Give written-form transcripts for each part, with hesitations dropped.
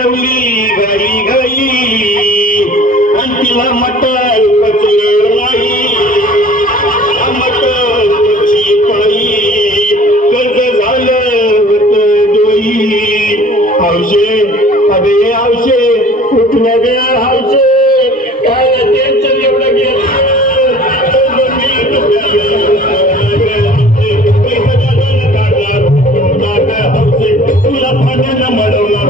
जेवली घाई घाई आणि तिला मटण पचलं नाही. मटण पची पायी कर्ज झालं होतं डोई. हौशे अबे हौशे कुठलं ग हौशे काय टेन्शन एवढं गेलं. तुला फाट्याला मडवणार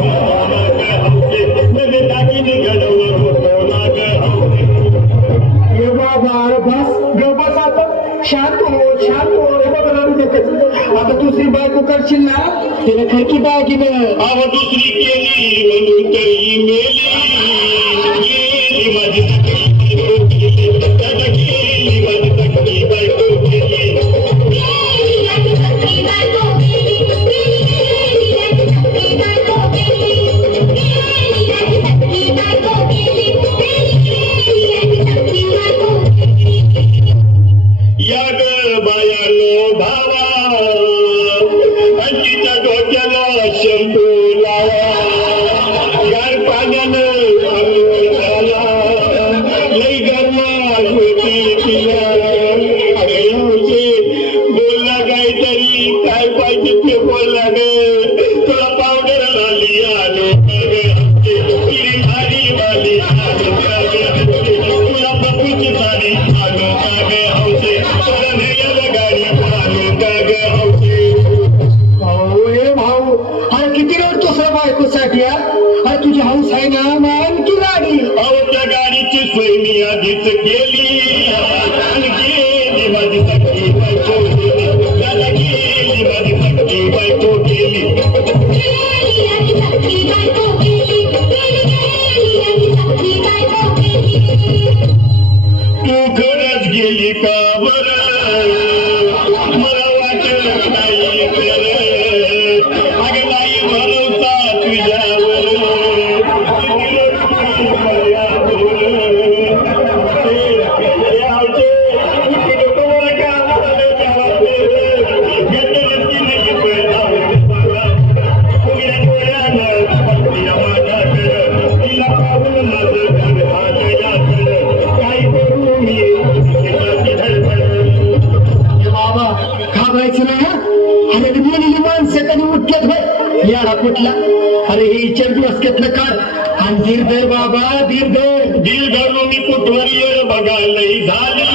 दागिने घडवणार होतो ना बस गबस आता शांत हो आता दुसरी बायको करशील ना तिने खरकी दागिने अव दुसरी केली म्हणून तरी मेली. गेली माझी गेली माझी सखी बायको गेली. या ग बायानो भावा तिच्या डोक्याला शंभू लावा. गार पाण्यानं लई गरमात होती तिला. अरे बोलला काहीतरी काय पाहिजे ते बोलला ग. तुला पावडर लाली आलो तिरी भारी वाली आलो तुला पप्पूची साडी आलो का ग हौसे. तुला नेल्याला गाडी आलो का ग हौसे. भाऊ अरे किती रडतोस रे बायकोसाठी अरे तुझी हौस आहे ना मान की गाडी. अहो त्या गाडीची सोय मी आधीच केली. गेली माझी सखी बायको गेली. त्याला गेली माझी सखी बायको गेली. तू खरंच गेली का बरं मला वाटत नाही खरं. अगं नाही भरवता तुझ्यावर घाबरायचं नाही हा. अरे गेलेली माणसं कधी उठत भाई याडा कुठला. अरे हे इच्छा दिवस काढ आणि धीर धर बाबा धीर धर. धीर धरून मी कुठवर ये बघायला झाली.